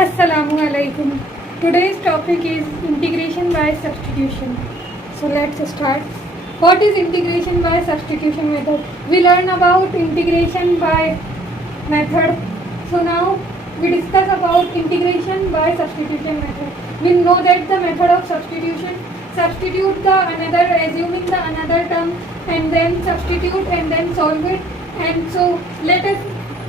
Assalamu alaikum. Today's topic is integration by substitution. So let's start. What is integration by substitution method? We learn about integration by method. So now we discuss about integration by substitution method. We know that the method of substitution, substitute the another, assuming the another term, and then substitute and then solve it. And so let us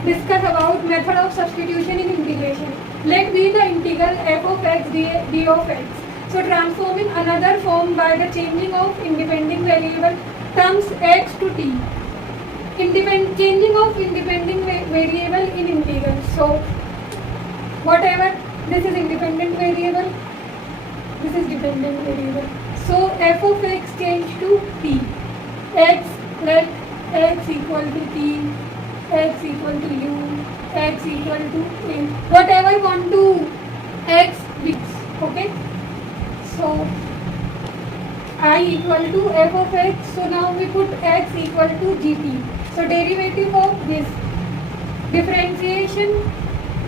discuss about method of substitution in integration. Let be the integral f of x d of x. So transforming another form by the changing of independent variable terms x to t. Changing of independent variable in integral. So whatever, this is independent variable, this is dependent variable. So f of x change to t. X, let x equal to t, x equal to u, x equal to a, whatever want to x fix. Okay, so I equal to f of x. So now we put x equal to gt. So derivative of this differentiation,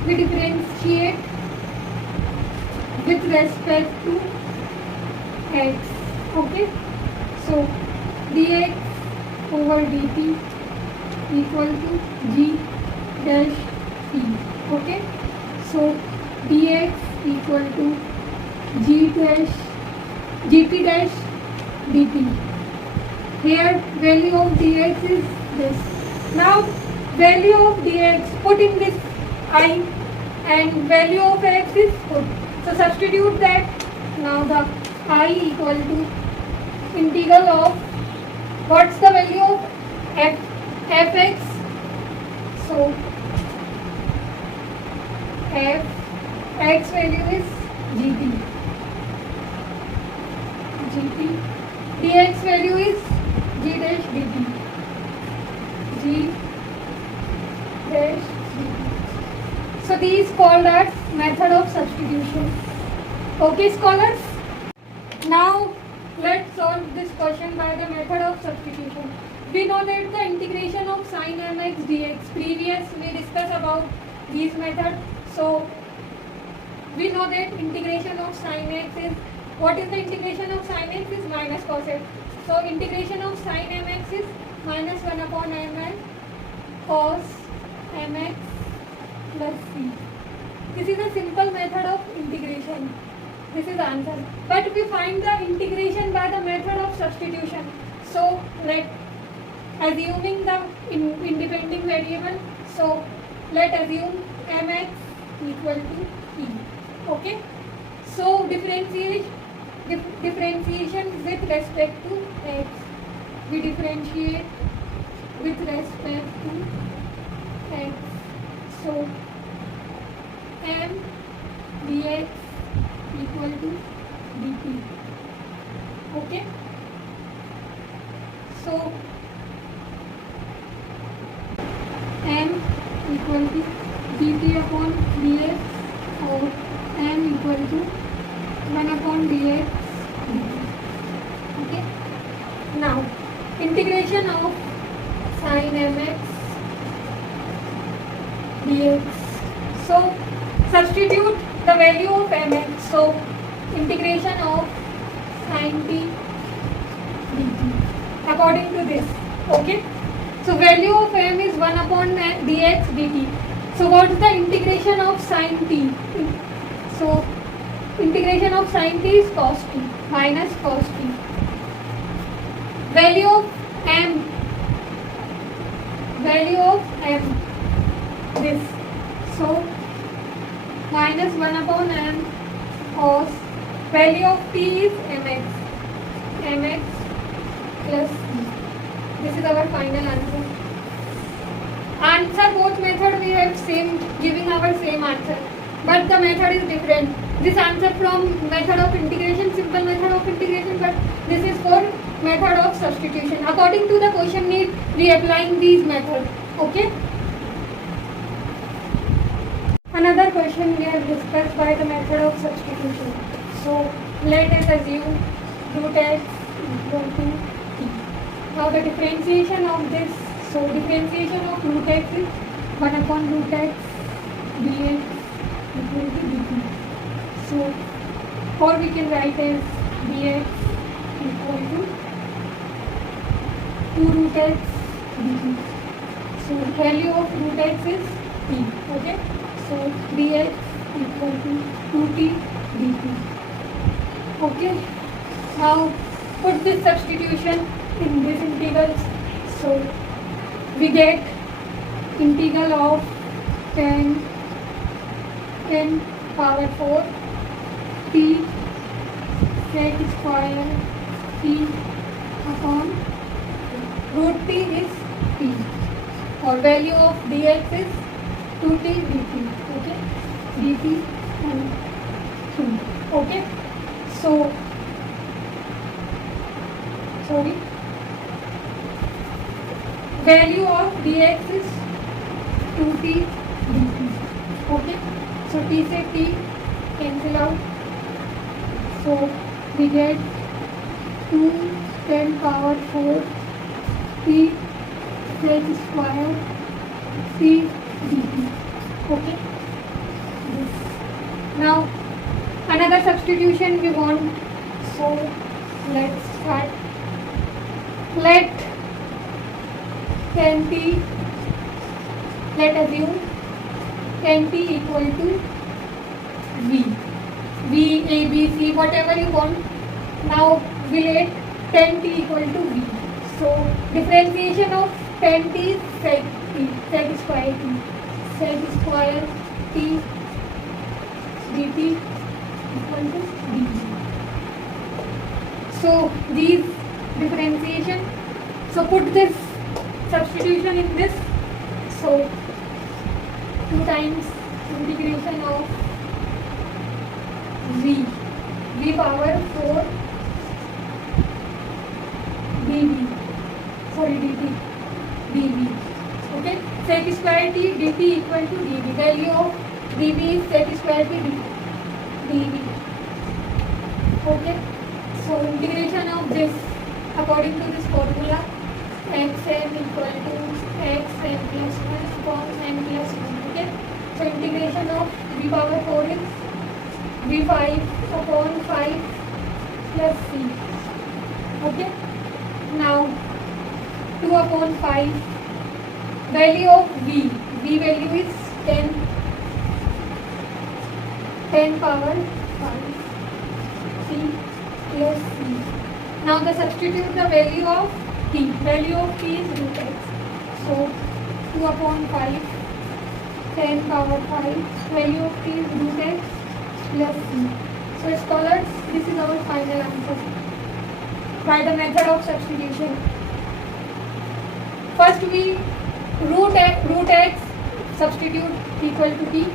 we differentiate with respect to x. Okay, so dx over dt equal to g dash t. Okay, so dx equal to gt dash dt. Here value of dx is this. Now value of dx put in this I, and value of x is put. So substitute that. Now the I equal to integral of, what's the value of fx? So x value is gt, dx value is g dash dt, g dash dt. So these called as method of substitution. Okay scholars, now let's solve this question by the method of substitution. We know that the integration of sin mx dx, previous we discussed about these methods. So we know that integration of sin x is, what is the integration of sin x is minus cos x. So integration of sin mx is minus 1 upon mx cos mx plus c. This is a simple method of integration. This is the answer. But we find the integration by the method of substitution. So let, assuming the independent variable, so let assume mx equal to e. Okay, so differentiation with respect to x, we differentiate with respect to x. So m dx equal to dt. Okay, so m equal to dt upon dx, or m equal to 1 upon dx dt. Okay, now integration of sin mx dx. So substitute the value of mx. So integration of sin t dt according to this. Okay, so value of m is 1 upon dx dt. So what is the integration of sin t? So integration of sin t is cos t minus cos t. Value of m, this. So minus 1 upon m cos, value of t is mx plus c. This is our final answer. Answer both method we have same, giving our same answer, but the method is different. This answer from method of integration, simple method of integration, but this is for method of substitution. According to the question need, we applying these methods. Okay. Another question we have discussed by the method of substitution. So let us assume root x equal to t. Now the differentiation of this, so differentiation of root x is 1 upon root x dx equal to dt. So, or we can write as dx equal to 2 root x dt. So, value of root x is t. Okay. So, dx equal to 2t dt. Okay. Now, put this substitution in this integrals. So, we get integral of 10 power 4 t sec square t upon root t is t, or value of dx is 2t dt. Okay, dt and 2. Okay, so sorry, value of dx is 2t dt. Okay, so t से t cancel out, so we get 2 10 power 4 t sec square t dt. Okay, now another substitution we want, so let's start. Let 10t, let assume 10t equal to v, a, b, c, whatever you want. Now we let 10t equal to v. So differentiation of 10t is sec t, sec square t, sec square t dt equal to dv. So these differentiation. So put this substitution in this. So 2 times integration of v power 4 dv, sorry dt, dv. Okay, sec square t dt equal to dv. Value of dv is sec square t dv. Okay, so integration of this according to this formula, xn equal to xn plus 1 upon n plus 1. Okay, so integration of v power 4 is v5 upon 5 plus c. Okay, now 2 upon 5, value of v value is 10 power 5 c plus c. Now the substitute the value of t. Value of t is root x. So 2 upon 5, 10 power 5. Value of t is root x plus c. So scholars, this is our final answer by the method of substitution. First we root x substitute equal to t.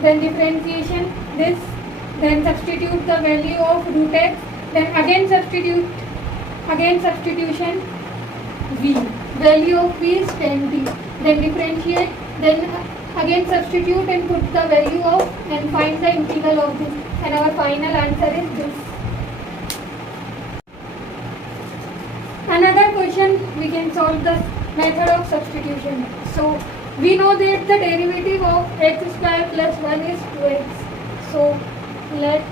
Then differentiation this. Then substitute the value of root x. Then again substitution v. Value of v is 10t. Then differentiate. Then again substitute and put the value of and find the integral of this. And our final answer is this. Another question, we can solve the method of substitution. So we know that the derivative of x square plus 1 is 2x. So let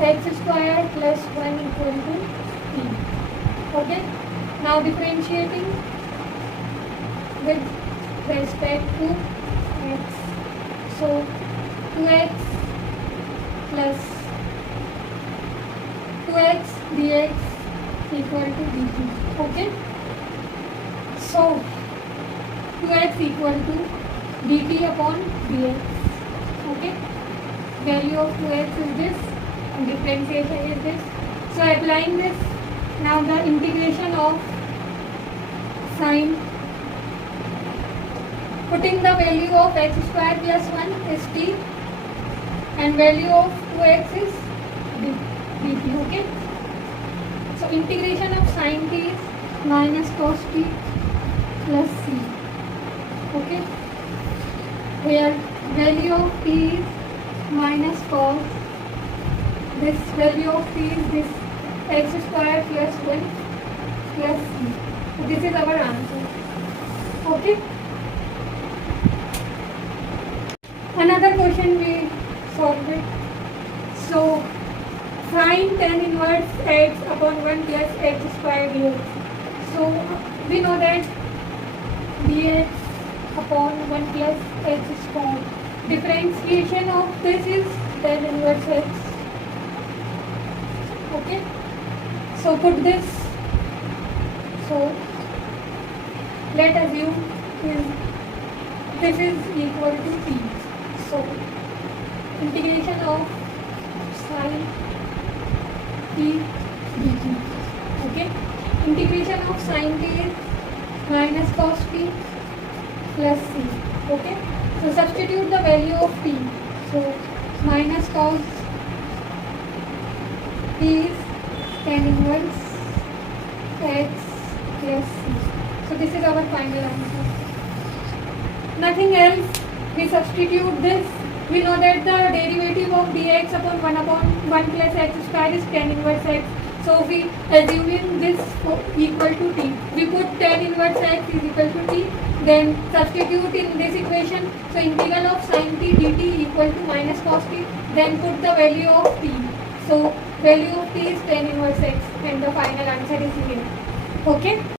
x square plus 1 equal to t. Okay, now differentiating with respect to x. So 2x plus 2x dx equal to dt. Okay, so 2x equal to dt upon dx. Okay, value of 2x is this and differentiation is this. So applying this, now the integration of sine, putting the value of x square plus 1 is t and value of 2x is dt. Okay, so integration of sine t is minus cos t plus c. Okay, where value of t is minus cos, this value of t is this x square plus 1 plus c. So this is our answer. Okay, another question we solve it. So find tan inverse x upon 1 plus x square dx. So we know that dx upon 1 plus x square. Differentiation of this is tan inverse x. Okay. So put this. So let assume this is equal to t. So integration of sin t dt. Okay. Integration of sin t is minus cos t plus c. Okay. So substitute the value of t. So minus cos t is tan inverse x plus c. So this is our final answer. Nothing else. We substitute this. We know that the derivative of dx upon 1 plus x square is tan inverse x. So we assuming this equal to t. We put tan inverse x is equal to t. Then substitute in this equation. So integral of sin t dt equal to minus cos t. Then put the value of t. So value of t is tan inverse x, and the final answer is here. Okay.